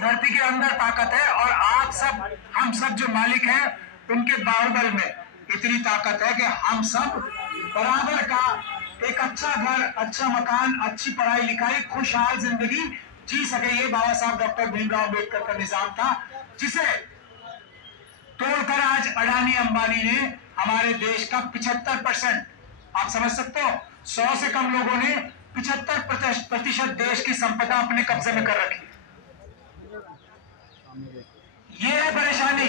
धरती के अंदर ताकत है और आप सब, हम सब जो मालिक हैं, उनके बाहुबल में इतनी ताकत है कि हम सब बराबर का एक अच्छा घर, अच्छा मकान, अच्छी पढ़ाई लिखाई, खुशहाल जिंदगी जी सके। ये बाबा साहब डॉक्टर भीमराव अम्बेडकर का निजाम था, जिसे तोड़कर आज अडानी अंबानी ने हमारे देश का 75%, आप समझ सकते हो, 100 से कम लोगों ने 75% देश की संपदा अपने कब्जे में कर रखी। ये है परेशानी,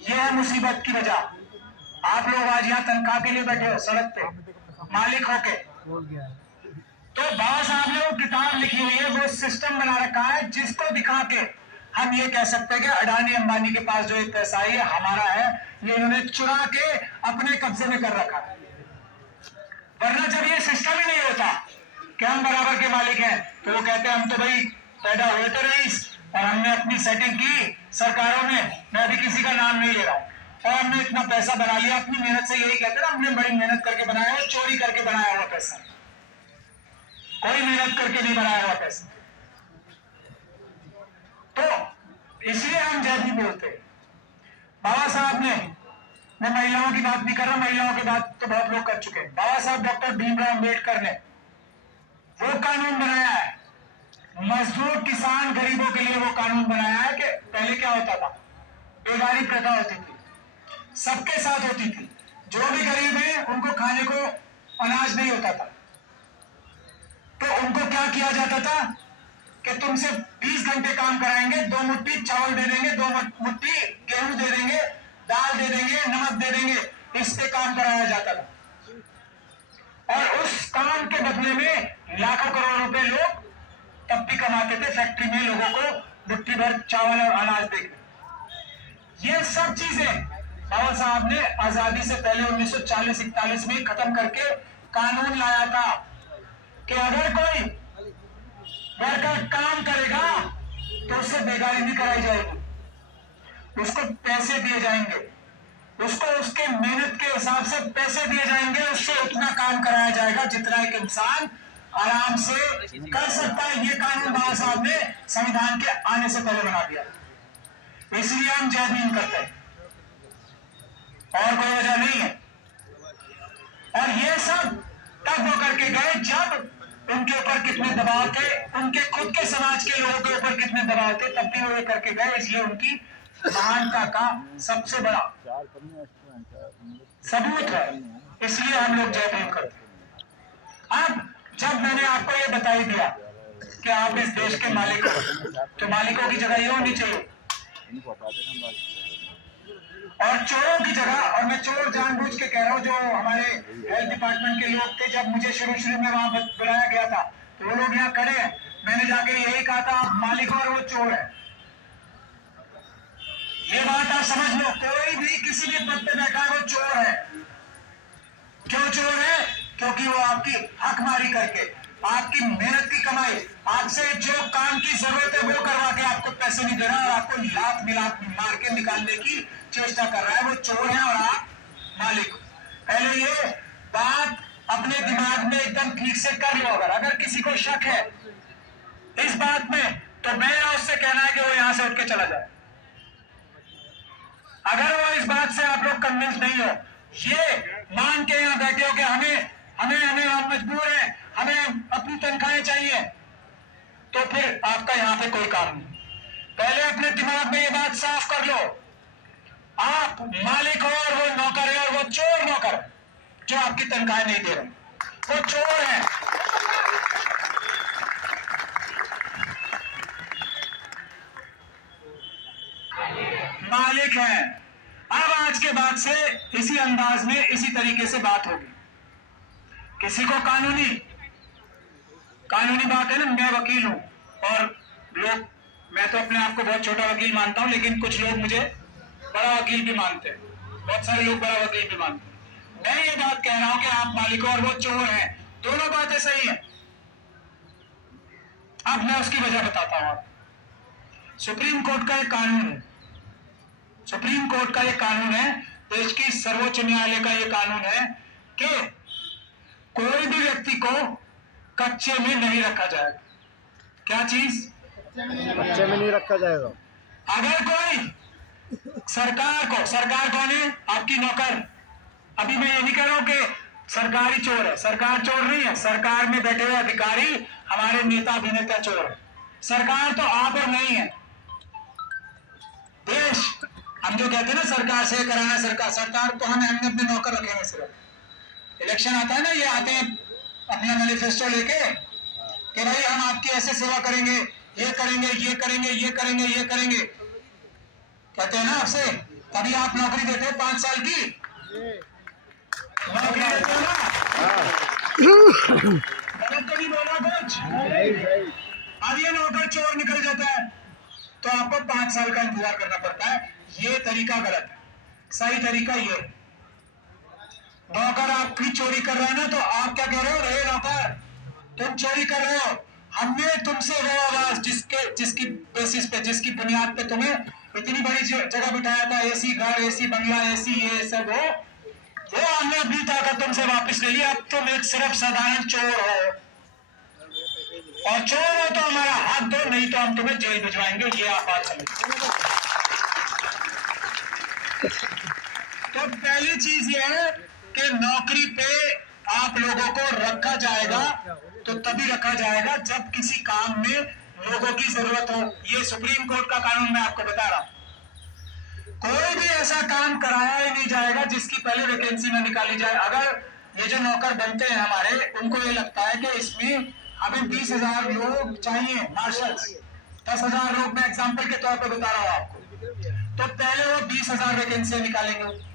ये है मुसीबत की वजह। आप लोग आज यहाँ तनख्वाह के लिए बैठे हो सड़क पे, मालिक होके। तो बाबा साहब ने वो किताब लिखी हुई है, वो सिस्टम बना रखा है जिसको दिखा के हम ये कह सकते हैं कि अडानी अंबानी के पास जो एक पैसा है ये हमारा है, ये उन्होंने चुरा के अपने कब्जे में कर रखा है। वरना जब ये सिस्टम ही नहीं होता कि हम बराबर के मालिक हैं, तो वो कहते हैं हम तो भाई पैदा हुए तो रईस और हमने अपनी सेटिंग की सरकारों में, मैं अभी किसी का नाम नहीं ले रहा हूं, और हमने इतना पैसा बना लिया अपनी मेहनत से। यही कहते हैं ना, हमने बड़ी मेहनत करके बनाया हुआ, चोरी करके बनाया हुआ पैसा, कोई मेहनत करके नहीं बनाया हुआ पैसा। तो इसलिए हम जय भी बोलते हैं। बाबा साहब ने, मैं महिलाओं की बात नहीं कर रहा, महिलाओं की बात तो बहुत लोग कर चुके हैं। बाबा साहब डॉक्टर भीमराव अम्बेडकर ने वो कानून बनाया है, मजदूर किसान गरीबों के लिए वो कानून बनाया है कि पहले क्या होता था, बेगारी प्रथा होती थी, सबके साथ होती थी। जो भी गरीब है उनको खाने को अनाज नहीं होता था, तो उनको क्या किया जाता था कि तुमसे 20 घंटे काम कराएंगे, 2 मुट्ठी चावल दे देंगे, 2 मुट्ठी गेहूं दे देंगे, दाल दे देंगे, नमक दे देंगे, इस पे काम कराया जाता था। और उस काम के बदले में लाखों करोड़ रुपए लोग तब भी कमाते थे, फैक्ट्री में लोगों को मुट्ठी भर चावल और अनाज देकर। ये सब चीजें बाबा साहब ने आजादी से पहले 1940-41 में खत्म करके कानून लाया था कि अगर कोई वर्कर काम करेगा तो उससे बेगारी नहीं कराई जाएगी, उसको पैसे दिए जाएंगे, उसको उसके मेहनत के हिसाब से पैसे दिए जाएंगे, उससे उतना काम कराया जाएगा जितना एक इंसान आराम से कर सकता है। ये कानून बाबा साहब ने संविधान के आने से पहले बना दिया, इसलिए हम जय भीम करते हैं, और कोई वजह नहीं है। और ये सब तब वो करके गए जब उनके ऊपर कितने दबाव थे, उनके खुद के समाज के लोगों के ऊपर कितने दबाव थे, तब भी वो ये करके गए। इसलिए उनकी महानता का सबसे बड़ा सबूत है, इसलिए हम लोग जय भीम करते हैं। अब जब मैंने आपको ये बता ही दिया कि आप इस देश के मालिक हो, तो मालिकों की जगह ये होनी चाहिए, और चोरों की जगह, और मैं चोर जानबूझ के कह रहा हूं, जो हमारे हेल्थ डिपार्टमेंट के लोग थे, जब मुझे शुरू में वहां बुलाया गया था तो वो लोग यहाँ खड़े हैं, मैंने जाके यही कहा था मालिक और वो चोर है। ये बात आप समझ लो, कोई भी किसी भी पद पे बैठा है वो चोर है। क्यों चोर है? क्योंकि वो आपकी हकमारी करके, आपकी मेहनत की कमाई, आपसे जो काम की जरूरत है वो करवा के आपको पैसे नहीं दे रहा और आपको लात मिलात मार के निकालने की चेष्टा कर रहा है, वो चोर है और आप मालिक। पहले ये बात अपने दिमाग में एकदम ठीक से कर लो। अगर किसी को शक है इस बात में, तो मेरा उससे कहना है कि वो यहां से उठ के चला जाए। अगर वो इस बात से आप लोग कन्विंस नहीं हो, ये मान के यहां बैठे हो कि हमें हम मजबूर हैं, हमें अपनी तनख्वाहें चाहिए, तो फिर आपका यहां पे कोई काम नहीं। पहले अपने दिमाग में ये बात साफ कर लो, आप मालिक हो और वो नौकर है, और वो चोर नौकर जो आपकी तनख्वाह नहीं दे रहे, वो चोर है। मालिक है। अब आज के बाद से इसी अंदाज में, इसी तरीके से बात होगी। किसी को कानूनी बात है ना, मैं वकील हूं और लोग, मैं तो अपने आप को बहुत छोटा वकील मानता हूं, लेकिन कुछ लोग मुझे बड़ा वकील भी मानते हैं, बहुत सारे लोग बड़ा वकील भी मानते हैं। मैं ये बात कह रहा हूं कि आप मालिक और वो चोर हैं, दोनों बातें सही हैं। अब मैं उसकी वजह बताता हूं आपको। सुप्रीम कोर्ट का एक कानून है, सुप्रीम कोर्ट का ये कानून है, देश की सर्वोच्च न्यायालय का ये कानून है कि कोई भी व्यक्ति को कच्चे में नहीं रखा जाएगा। क्या चीज? बच्चे में नहीं रखा जाएगा। अगर कोई सरकार कौन है? आपकी नौकर। अभी मैं ये नहीं कह रहा हूं कि सरकारी चोर है, सरकार चोर नहीं है। सरकार में बैठे हुए अधिकारी, हमारे नेता अभिनेता चोर है। सरकार तो आप और नहीं है, देश। हम जो कहते हैं ना सरकार से कराना, सरकार तो हमने अपने नौकर रखे हैं। सिर्फ इलेक्शन आता है ना, ये आते हैं अपना मैनिफेस्टो लेके कि भाई हम आपकी ऐसे सेवा करेंगे, ये करेंगे, ये करेंगे, ये करेंगे, ये करेंगे, कहते हैं ना आपसे। तभी आप नौकरी देते हो 5 साल की नौकरी देते हो ना। गलत तो नहीं बोला कुछ? अब ये नौकर चोर निकल जाता है तो आपको 5 साल का इंतजार करना पड़ता है। ये तरीका गलत है। सही तरीका ये, नौकर आपकी चोरी कर रहा है ना, तो आप क्या कह रहे हो? रे नौकर, तुम चोरी कर रहे हो, हमने तुमसे वो आवाज जिसकी बेसिस पे, जिसकी बुनियाद पे तुम्हें इतनी बड़ी जगह बिठाया था, एसी घर, एसी बंगला, एसी ये सब हो, वो हमने अपनी ताकत तुमसे वापस ले ली। अब तुम एक सिर्फ साधारण चोर हो, और चोर हो तो हमारा हाथ दो, नहीं तो हम तुम्हें जेल भिजवाएंगे। ये आप बात समझो। तो पहली चीज ये है कि नौकरी पे आप लोगों को रखा जाएगा तो तभी रखा जाएगा जब किसी काम में लोगों की जरूरत हो। ये सुप्रीम कोर्ट का कानून मैं आपको बता रहा हूं। कोई भी ऐसा काम कराया ही नहीं जाएगा जिसकी पहले वैकेंसी में निकाली जाए। अगर ये जो नौकर बनते हैं हमारे, उनको ये लगता है कि इसमें हमें 20,000 लोग चाहिए, मार्शल्स 10,000 लोग, मैं एग्जाम्पल के तौर पर बता रहा हूं आपको, तो पहले वो 20,000 वैकेंसी निकालेंगे।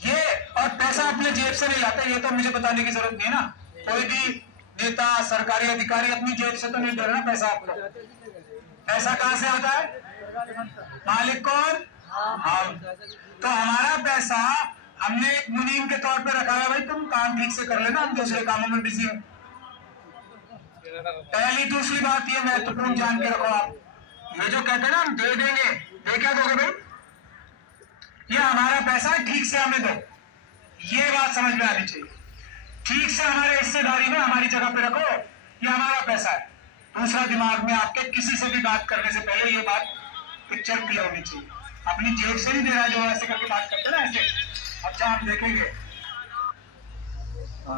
ये और पैसा अपने जेब से नहीं लाते, ये तो मुझे बताने की जरूरत नहीं है ना। कोई भी नेता, सरकारी अधिकारी अपनी जेब से तो नहीं दे रहा पैसा आपको। पैसा कहां से आता है? मालिक कौन? हम। तो हमारा पैसा हमने एक मुनीम के तौर पे रखा है, भाई तुम काम ठीक से कर लेना, हम दूसरे कामों में बिजी हैं। पहली दूसरी बात ये महत्वपूर्ण जान के रखो आप, ये जो कहते हैं ना हम दे देंगे, दे क्या दोगे भाई? ये हमारा पैसा है, ठीक से हमें दो। ये बात समझ में आनी चाहिए। ठीक से हमारे हिस्सेदारी में हमारी जगह पे रखो, ये हमारा पैसा है। दूसरा, दिमाग में आपके किसी से भी बात करने से पहले ये बात पिक्चर क्लियर होनी चाहिए। अपनी जेब से नहीं दे रहा, जो ऐसे करके बात करते ना ऐसे, अच्छा हम देखेंगे।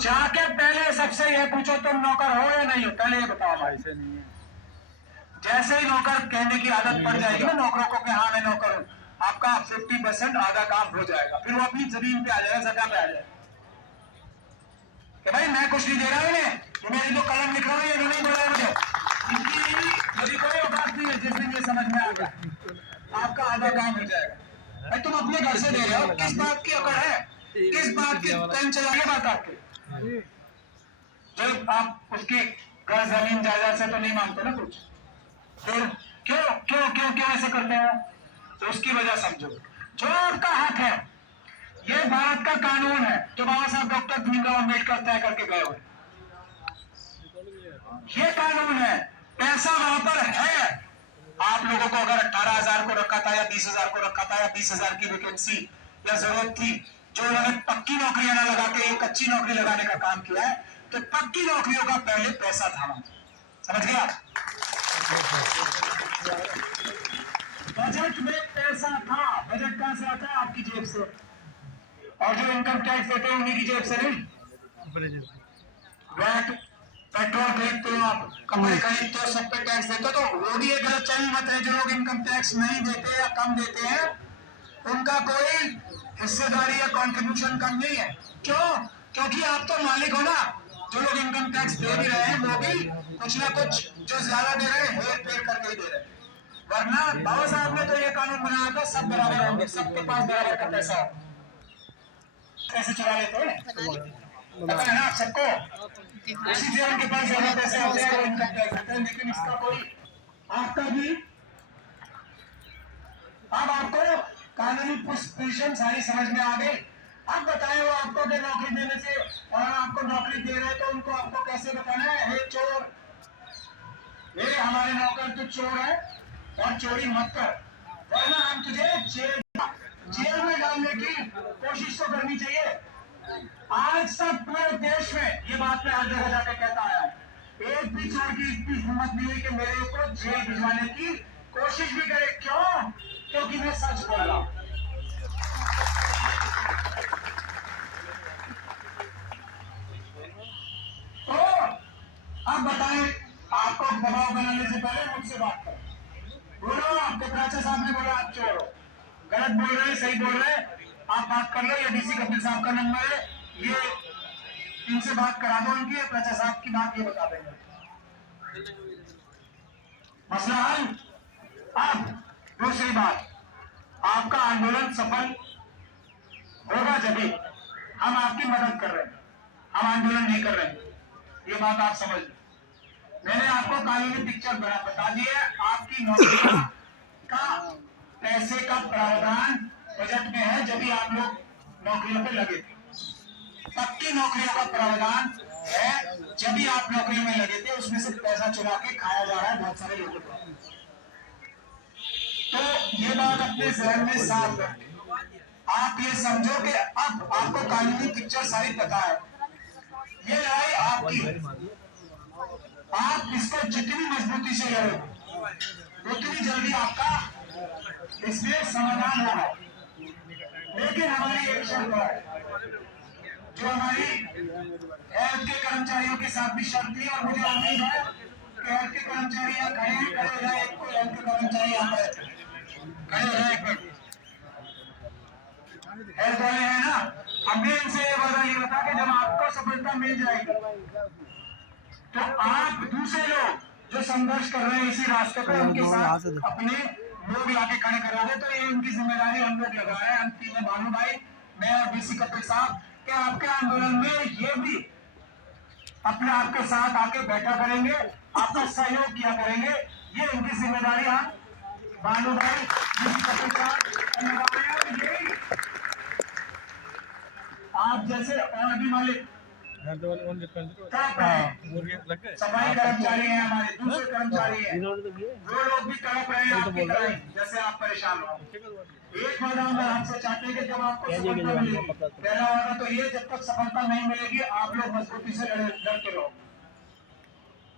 जाके पहले सबसे ये पूछो तुम नौकर हो या नहीं हो, पहले ये बताओ भाई। जैसे ही नौकर कहने की आदत पड़ जाएगी ना नौकरों को कि हाँ मैं नौकर हूं, आपका 50% आधा काम हो जाएगा। फिर वो अपनी जमीन पे आ जाएगा, जगह पे आ जाएगा कि भाई मैं कुछ नहीं दे रहा इन्हें, तो मेरी जो कलम लिख रहा हूँ ये नहीं बोला मुझे, इनकी मेरी कोई औकात नहीं है। जिस दिन ये समझ में आ गया, आपका आधा काम हो जाएगा। भाई तुम अपने घर से दे रहे हो, किस बात की अकड़ है, किस बात की पेन चलाइए बात आपकी। जब आप उसके घर जमीन जायदाद से तो नहीं मांगते ना कुछ, फिर क्यों क्यों क्यों क्यों ऐसे करते हो? तो उसकी वजह समझो। जो आपका हक है, ये भारत का कानून है जो बाबा साहब डॉक्टर भीमराव अम्बेडकर तय करके गए हुए। ये कानून है, पैसा वहां पर है। आप लोगों को अगर 18,000 को रखा था या 20,000 को रखा था या 20,000 की वैकेंसी या जरूरत थी, जो उन्होंने पक्की नौकरियां ना लगा के कच्ची नौकरी लगाने का काम किया है, तो पक्की नौकरियों का पहले पैसा था। समझ गया? बजट में पैसा था। बजट कहां से आता है? आपकी जेब से। और जो इनकम टैक्स देते हैं उन्हीं की जेब से नहीं। वैट, पेट्रोल खरीदते हो आप, कपड़े खरीदते हो, सब पे टैक्स देते हो, तो वो भी एक गलत चाल मत है। जो लोग इनकम टैक्स नहीं देते या कम देते हैं, उनका कोई हिस्सेदारी या कॉन्ट्रीब्यूशन कम नहीं है। क्यों? क्योंकि आप तो मालिक हो ना। जो लोग इनकम टैक्स दे भी रहे हैं वो भी कुछ ना कुछ जो ज्यादा दे रहे हैं हेर फेर करके ही दे रहे हैं। वरना बाबा साहब ने तो ये कानून बनाया था सब बराबर होंगे, सबके पास बराबर का पैसा हो। कैसे चुरा लेते हैं पता है ना आप सबको। उसी से उनके पास ज्यादा पैसे होते हैं वो इनकम टैक्स देते हैं। लेकिन इसका कोई आपका भी, अब आपको कानूनी पोजीशन सारी समझ में आ गई। अब बताएं वो आपको कि नौकरी देने से, और आपको नौकरी दे रहे तो उनको आपको कैसे बताना है, हे चोर, ये हमारे नौकर तो चोर है और चोरी मत कर, वरना हम तुझे जेल में डालने की कोशिश तो करनी चाहिए। आज तक पूरे देश में ये बात मैं हर जगह जाकर कहता आया है एक भी चोर की इतनी हिम्मत नहीं हुई कि मेरे को जेल भिजवाने की कोशिश भी करे। क्यों? क्योंकि मैं सच बोल रहा हूं। तो अब बताएं, आपको दबाव बनाने से पहले मुझसे बात करो। बोलो, आपके प्राचा साहब ने बोला आप चोर हो, गलत बोल रहे हैं, सही बोल रहे हैं, आप बात कर लो। ये डीसी कपिल साहब का नंबर है, ये इनसे बात करा दो उनकी, प्राचा साहब की बात ये बता देंगे, मसला हल। अब दूसरी बात, आपका आंदोलन सफल होगा जब भी हम आपकी मदद कर रहे हैं, हम आंदोलन नहीं कर रहे हैं, ये बात आप समझ लो। मैंने आपको कानूनी पिक्चर बता दी है। आपकी नौकरी का पैसे का प्रावधान बजट में है, जब भी आप लोग नौकरियों पे लगे थे। पक्की नौकरियों का प्रावधान है, जब भी आप नौकरी में लगे थे उसमें से पैसा चुरा के खाया जा रहा है बहुत सारे लोगों को। तो ये बात अपने जहन में साफ रखें। आप ये समझो कि अब आपको कानूनी पिक्चर सारी पता है। ये लड़ाई आपकी है, आप इसको जितनी मजबूती से लड़ो उतनी जल्दी आपका इसमें समाधान होगा। लेकिन हमारी एक शर्त है, जो हमारी हेल्थ के कर्मचारियों के साथ भी शर्त थी, और मुझे उम्मीद है कि हेल्थ के कर्मचारी यहाँ खड़े हैं, खड़े रहे, एक कोई हेल्थ के कर्मचारी यहाँ पर खड़े रहे, एक मिनट हेल्थ वाले हैं ना, हमने इनसे ये वादा लिया था कि जब आपको सफलता मिल जाएगी तो आप दूसरे लोग जो संघर्ष कर रहे हैं इसी रास्ते पे, उनके साथ अपने लोग लाके खड़े करोगे। तो ये उनकी जिम्मेदारी हम लोग लगा रहे हैं, हम तीनों भानु भाई, मैं और डीसी कपिल साहब, कि आपके आंदोलन में ये भी अपने आपके साथ आके बैठा करेंगे, आपका सहयोग किया करेंगे। ये उनकी जिम्मेदारी हम भानु भाई, डीसी कपिल साहब निभा रहे हैं। और यही आप जैसे और भी मालिक सफाई कर्मचारी हैं, हमारे दूसरे कर्मचारी हैं, वो लोग भी तड़प रहे हैं आपकी तरह, जैसे आप परेशान हो। एक वादा हम आपसे चाहते हैं कि जब आपको सफलता मिलेगी, पहला वादा तो ये, जब तक सफलता नहीं मिलेगी आप लोग मजबूती से लड़ते रहो,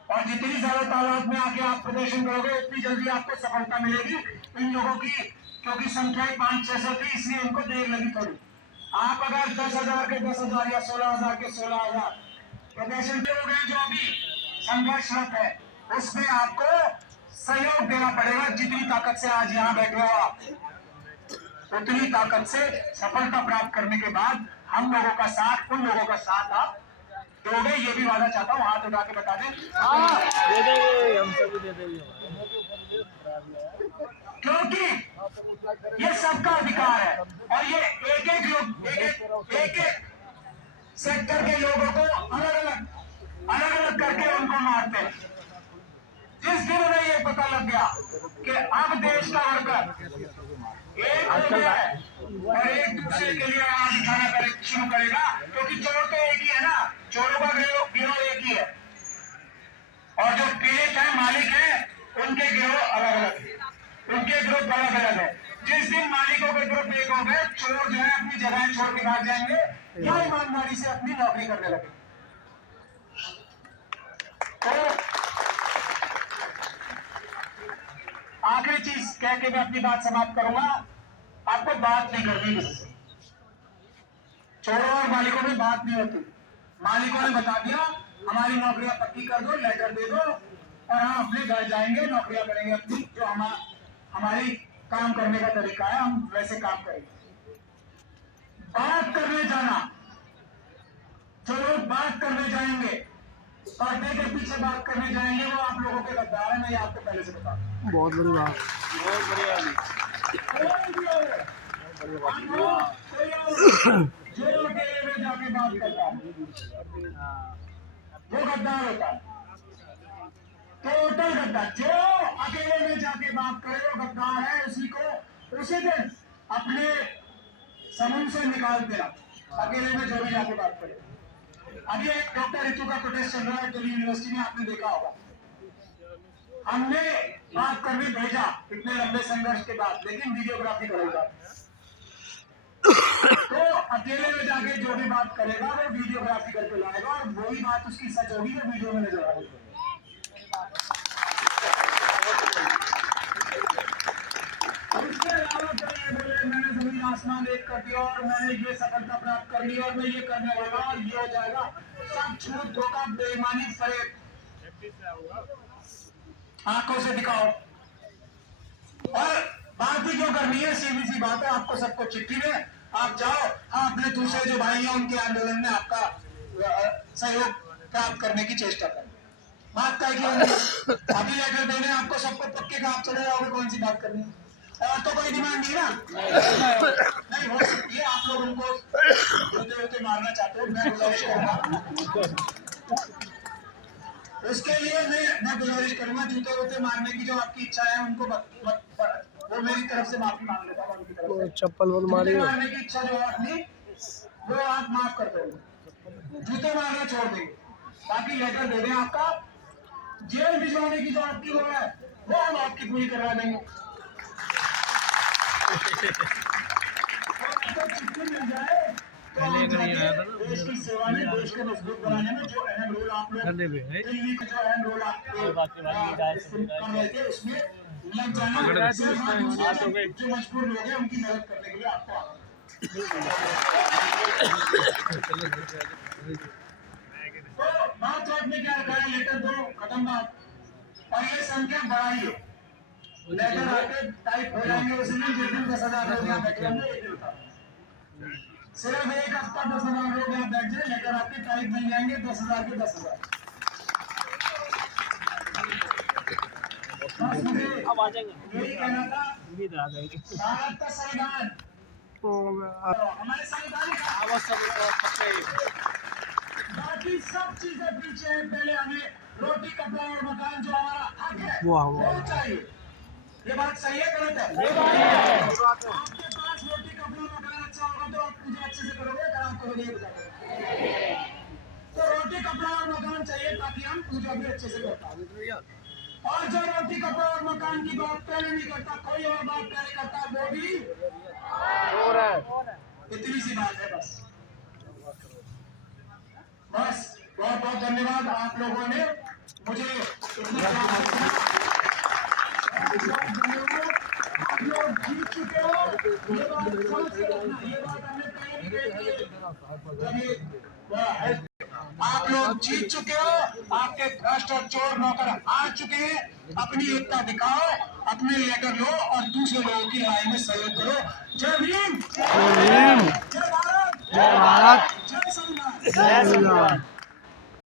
और जितनी ज्यादा तादाद में आके आप प्रदर्शन करोगे उतनी जल्दी आपको सफलता मिलेगी। इन लोगों की क्योंकि संख्या 500-600 थी, इसलिए इनको देर लगी थोड़ी। आप अगर 10,000 के 10,000 या 16,000 के 16,000 प्रदर्शन लोग हैं जो अभी संघर्षरत है, उसमें आपको सहयोग देना पड़ेगा। जितनी ताकत से आज यहाँ बैठे हो आप, उतनी ताकत से सफलता प्राप्त करने के बाद हम लोगों का साथ, उन लोगों का साथ आप दोगे, ये भी वादा चाहता हूँ। हाथ उठा के बता दें, दे देंगे, हम सभी दे देंगे, क्योंकि ये सबका अधिकार है, और ये एक एक लोग एक सेक्टर के लोगों को अलग अलग करके उनको मारते हैं। जिस दिन उन्हें ये पता लग गया कि अब देश का वर्कर एक हो गया है और एक दूसरे के लिए आवाज उठाना शुरू करेगा, क्योंकि चोर तो एक ही है ना, चोरों का गिरोह एक ही है, और जो पीड़ित है, मालिक है, उनके गिरोह अलग अलग है, उनके ग्रुप अलग अलग है। जिस दिन मालिकों के ग्रुप एक हो गए, चोर जो है अपनी जगह छोड़ के भाग जाएंगे या ईमानदारी से अपनी नौकरी करने लगे। तो आखिरी चीज कह के मैं अपनी बात समाप्त करूंगा। आपको बात नहीं करनी किसी से, चोरों और मालिकों में बात नहीं होती। मालिकों ने बता दिया हमारी नौकरियां पक्की कर दो, लेटर दे दो, और हम अपने घर जाएंगे, नौकरियां करेंगे अपनी, जो हमारी काम करने का तरीका है, हम वैसे काम करेंगे। बात करने जाना, जो लोग बात करने जाएंगे, पर्दे के पीछे बात करने जाएंगे, वो आप लोगों के गद्दार हैं, मैं ये आपको पहले से बता दूं। बहुत बड़ी बात, बहुत बढ़िया, जो अकेले में जाके बात करता है वो गद्दार होता है, टोटल गद्दार। जो अकेले में जाके बात करे वो गद्दार है, उसी दिन अपने समूह से निकाल देना, अकेले में जो भी जाके बात करे। अभी एक डॉक्टर ऋतु का प्रोटेस्ट चल रहा है दिल्ली यूनिवर्सिटी में, आपने देखा होगा। हमने बात करने भेजा इतने लंबे संघर्ष के बाद, लेकिन वीडियोग्राफी करेगा, तो अकेले में जाके जो भी बात करेगा वो वीडियोग्राफी करके लाएगा, और वही बात उसकी सच होगी तो वीडियो में नजर आएगी। आसमान एक कर दिया और मैंने ये सफलता प्राप्त कर ली और मैं ये करने वाला हूं और ये हो जाएगा। सब झूठ धोखा बेईमानी फरेब आंखों से दिखाओ। और बात भी क्यों करनी है, सीधी सी बात है, आपको सबको चिट्ठी में आप जाओ, हाँ अपने दूसरे जो भाई हैं उनके आंदोलन में आपका सहयोग प्राप्त करने की चेष्टा करें। बात तय की अभी लेटर देने आपको सबको पक्के का आप चले जाओगे, कौन सी बात करनी है? और तो कोई डिमांड नहीं ना, नहीं हो सकती है। आप लोग उनको होते होते मारना चाहते हो, मैं गुजारिश करूंगा उसके लिए, मैं गुजारिश करूंगा जूते वूते मारने की जो आपकी इच्छा है उनको वो मेरी तरफ से माफी मांग लेता हूं उनकी तरफ से। चप्पल बंद मारी जूते मारने की इच्छा जो है अपनी वो आप माफ कर दोगे, जूते मारना छोड़ देंगे। बाकी लेटर दे दें आपका, जेल भिजवाने की जो आपकी वो है वो हम आपकी पूरी करवा देंगे। चिट्ठी मिल जाए तो हम जाके देश की सेवा में, देश को मजबूत बनाने में जो अहम रोल आप लोग दिल्ली का जो अहम रोल आपके कर रहे थे उसमें लग जाना। जो मजबूर लोग हैं उनकी मदद करने के लिए आपको तो बात चार्ट में क्या रखा है, लेटर दो खत्म बात। और ये संख्या बढ़ाइए, लेटर आके टाइप हो जाएंगे उसी दिन जिस दिन 10,000 लोग यहाँ बैठे होंगे एक दिन का, सिर्फ एक हफ्ता 10,000 लोग यहाँ बैठ जाए, लेटर आपके टाइप मिल जाएंगे 10,000 के 10,000। बस मुझे यही कहना था, भारत का संविधान हमारे संविधान का बाकी सब चीजें पीछे हैं, पहले हमें रोटी कपड़ा और मकान जो हमारा हक है वो चाहिए। ये बात सही है गलत है? आपके पास रोटी कपड़ा मकान अच्छा होगा तो आप मुझे अच्छे से करोगे, अगर आपको नहीं बताओगे तो रोटी कपड़ा और मकान चाहिए ताकि हम पूजा भी अच्छे से कर पाए। और जो रोटी कपड़ा और मकान की बात पहले नहीं करता, कोई और बात पहले करता, वो भी हो रहा है। इतनी सी बात है बस। बहुत बहुत धन्यवाद आप लोगों ने मुझे इतना आप लोग जीत चुके हो, ये बात समझ के रखना। ये बात हमने पहले भी कही थी, आप लोग जीत चुके हो, आपके भ्रष्ट और चोर नौकर आ चुके हैं। अपनी एकता दिखाओ, अपने लेकर लो और दूसरे लोगों की लड़ाई में सहयोग करो। जय भीम, जय भारत, जय संविधान।